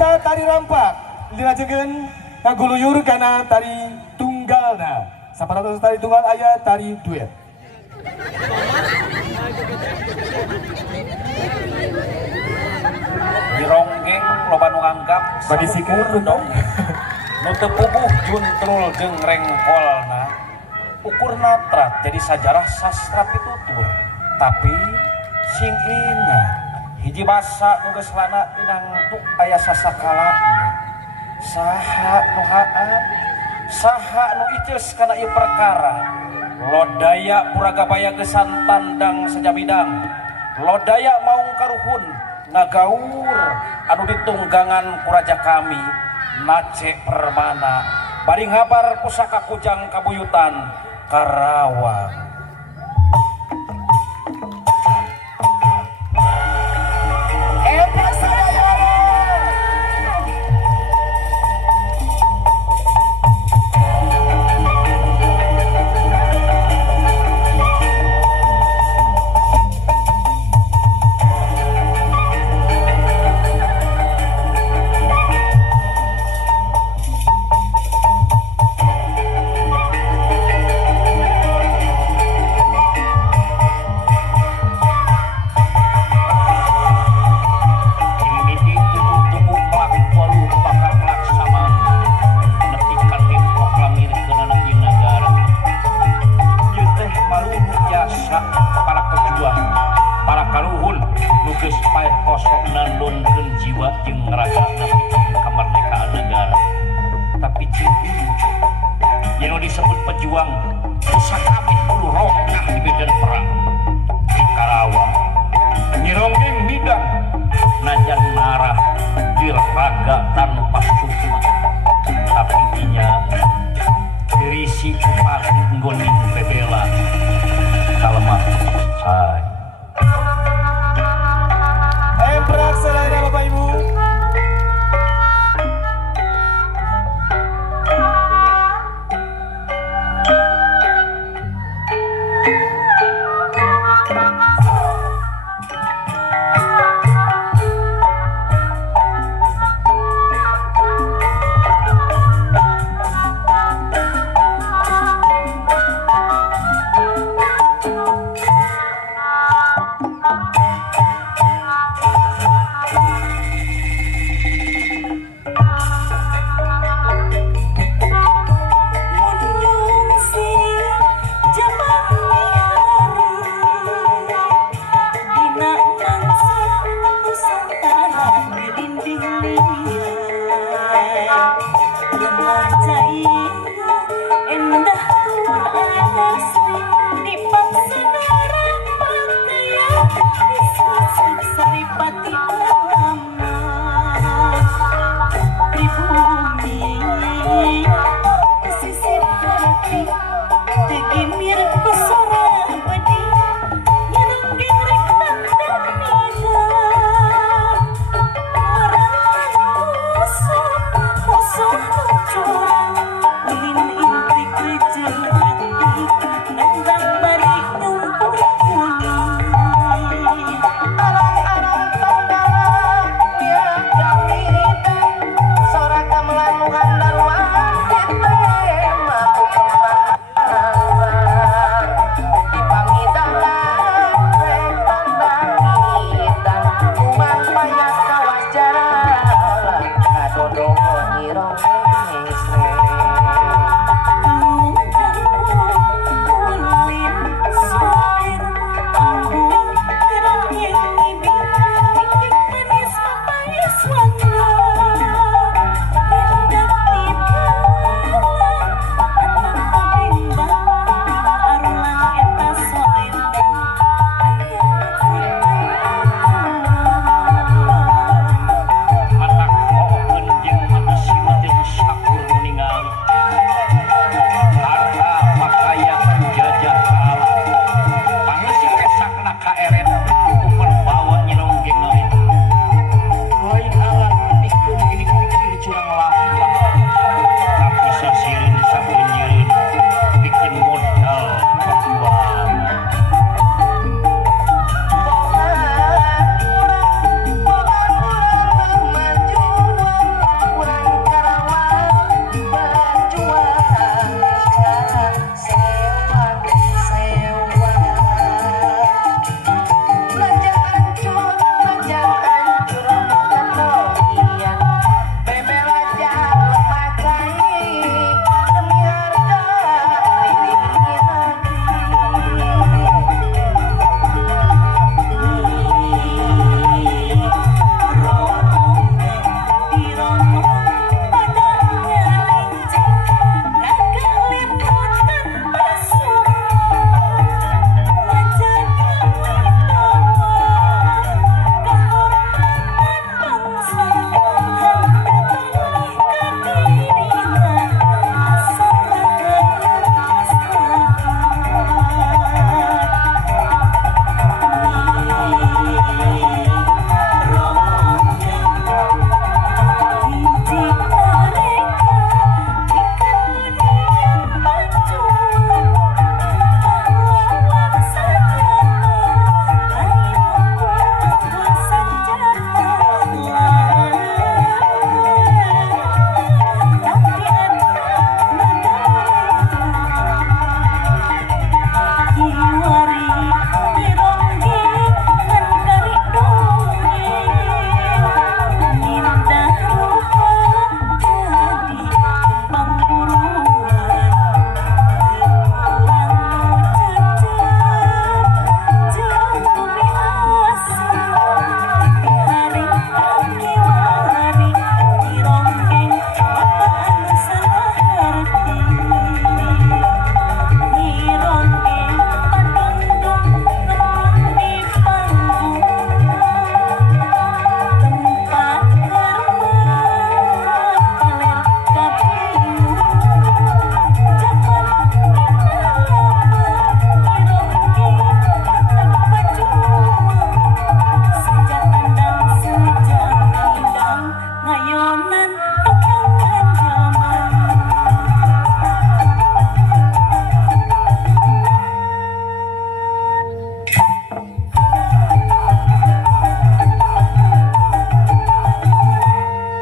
Eta tari rampak dilajekeun ngaguluyur kana tari tunggalna. Sapatos tari tunggal aya tari duet. Di ronggeng loba nu nganggap Bagi sikeun dong. Nu teu puguh juntrul jeung rengkolna. Ukurna trat jadi sajarah sastra pitutur. Tapi sing ingat hiji basa nu geus lana tinangtu aya sasakala. Saha nu haat, saha nu iceus kana ieu perkara. Lodaya Puragabaya gesan tandang sajabidang. Lodaya maung karuhun ngagaur anu ditunggangan kuraja kami nace permana bari ngabar pusaka kujang kabuyutan Karawang.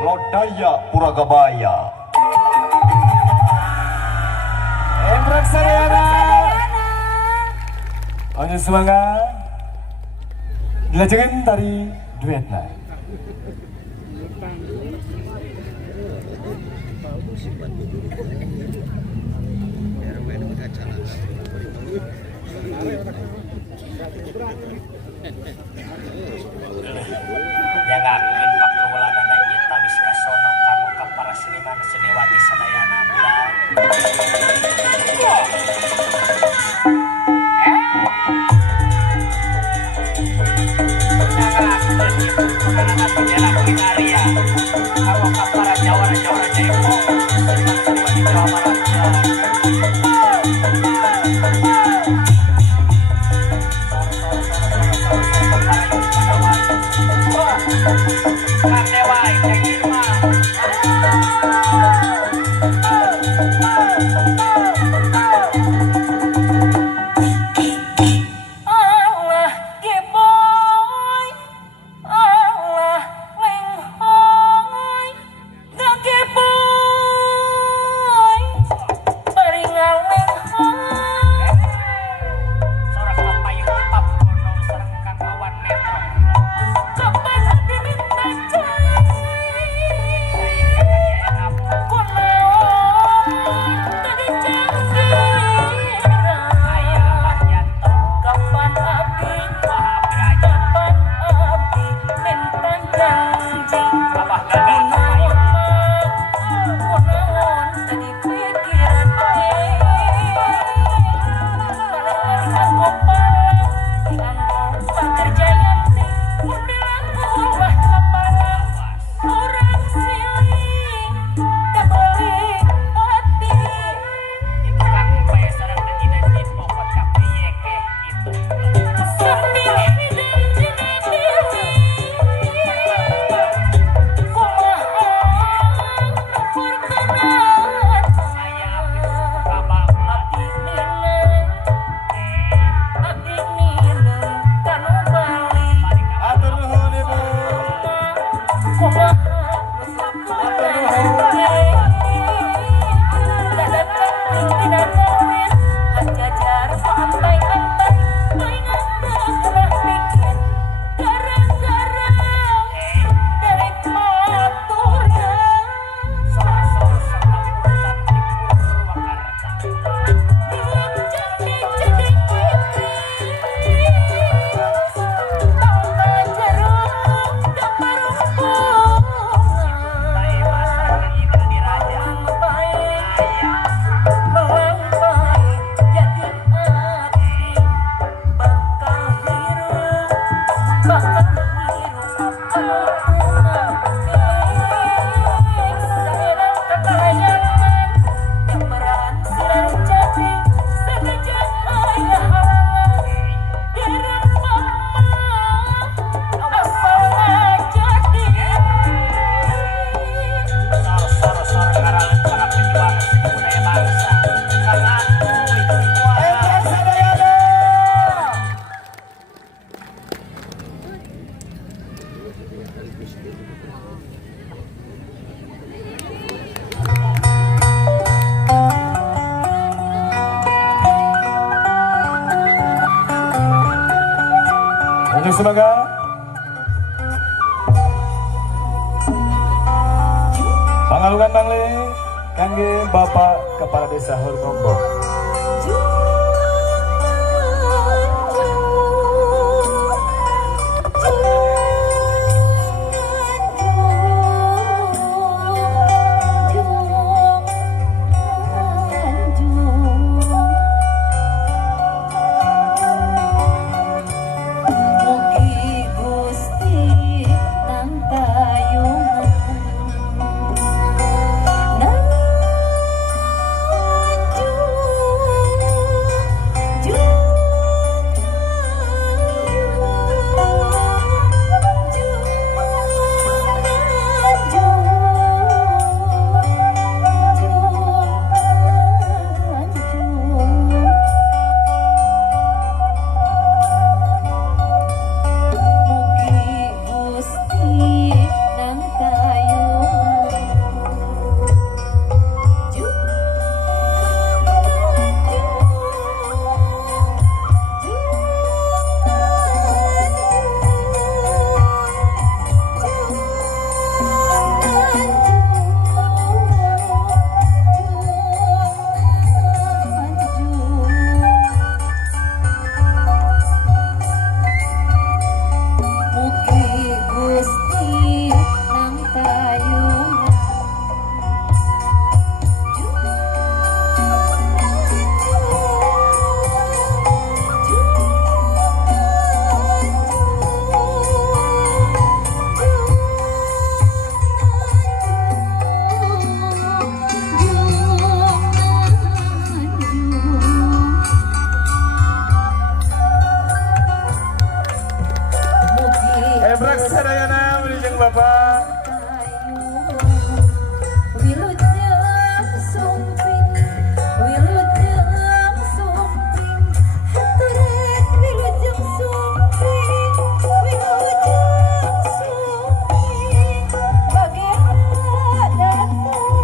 Lodaya Puragabaya. Embrak Sadayana. Onyo semangat. Dilajengan tari duetna. Jangakeun pakeulana nyita wis kasono kanggo ka para seniman seniwati sadayana bulan. Kanggo ka para jawara-jawara jaipong seniman seniwati Jawa Barat. Kandewai kayak mah. Allah geboy, Allah lenghoy, gak geboy, beringal lenghoy. Sorak papayung tetap kono sareng kakawan metro. Kapan hati minta janji, kunaon tadi janji. Kapan abdi minta janji. Kunaon tadi pikiran balik gopal dianggo pakerjaan mun bilang ulah lapangan urang silih dibeli hati. Itu kan bae sareng janji pokok kapiyeke gitu. Sambil janji diri kumaha nukur berat Aya abis abdi nilai kanu balik Atur nuhun Ibu. kumaha tidak ngawin hajajar pantai-pantai mainan gerah bikin gara-gara dari maturnya belum jadi tambah jeruk dan berhubungan melampai jadi abdi bakal hirup sairang kekalayangan gambaran silar jadi sekejap ayah halangan irang mama asal ngajadi Sor-sor karangan para pejuang seni budaya bangsa. Karena itu Embrak Sadayana. Onyo semangat. Pangalungan Bangli kangge Bapak Kepala Desa Hurnombo. Mugi Gusti nang kayungan nang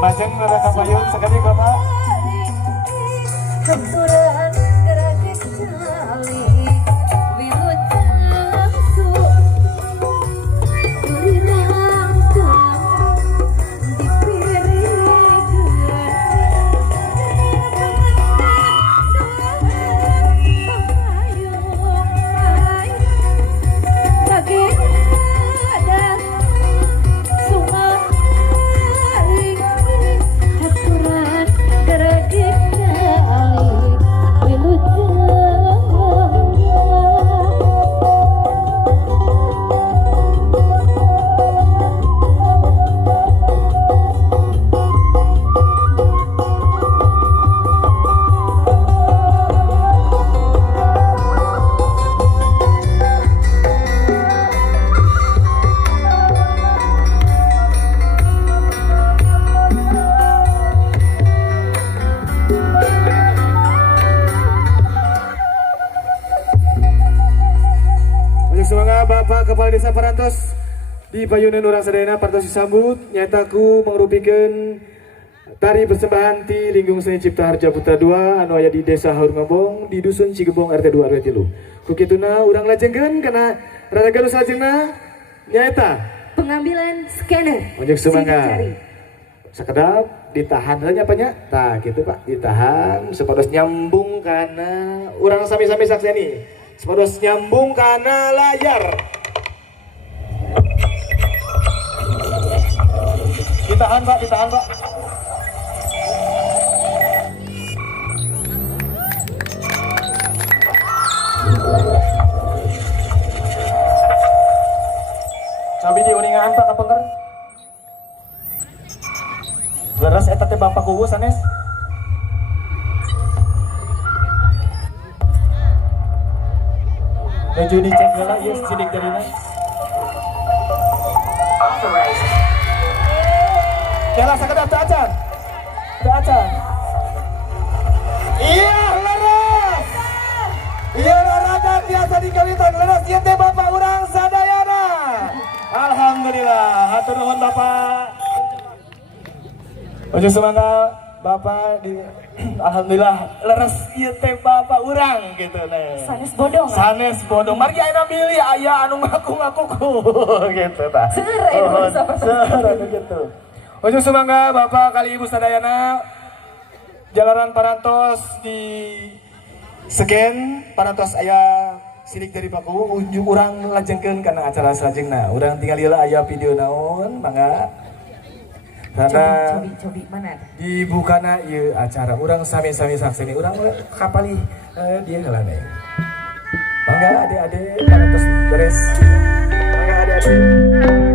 Majeng rada kapayun sekali Bapak. Hempuran gerakit jali wilujeng su Dulirang jam Semangat Bapak Kepala Desa Parantos di payunan orang sadayana parantos disambut nyataku mengrupikan tari persembahan ti Linggung Seni Cipta Harja Putra 2 anu aya di Desa Haurngabong di Dusun Cigebong RT 2 RW 3. Kukituna urang lajengkeun kana rada galus lajengna nyaeta pengambilan scanner. Ojek semangat. Sakedap ditahan aja apanya? Tah gitu Pak, ditahan sepados nyambung karena urang sami-sami sakseni. Sepados nyambung karena layar. Ditahan Pak, ditahan Pak. Cabi diuningan Pak kapengker. Leres eta teh Bapak kuwu sanes. Meju dicek heula ieu sidik darina. Kela sakedap teu acan. Teu acan. Iya leres. Iya olahraga biasa dikalitan leres ieu teh Bapak urang sadayana. Alhamdulillah, hatur nuhun Bapak. Ojo semangat Bapak di alhamdulillah leres ieu teh Bapak urang gitu teh. Sanes bodong. Sanes bodong. Mari ayeuna milih aya anu ngaku-ngakuku gitu tah. Seueur gitu. Ojo semangat Bapak kali Ibu sadayana Jalanan Parantos di Segen Parantos aya sidik dari Paku unjuk urang lajengkeun kana acara salajengna. Urang tinggal heula aya video naon mangga. Karena Cobi mana? dibukana ieu acara urang sami-sami sakseni urang kapali dia ngelane. Mangga adik-adik Parantos beres. Mangga adik-adik.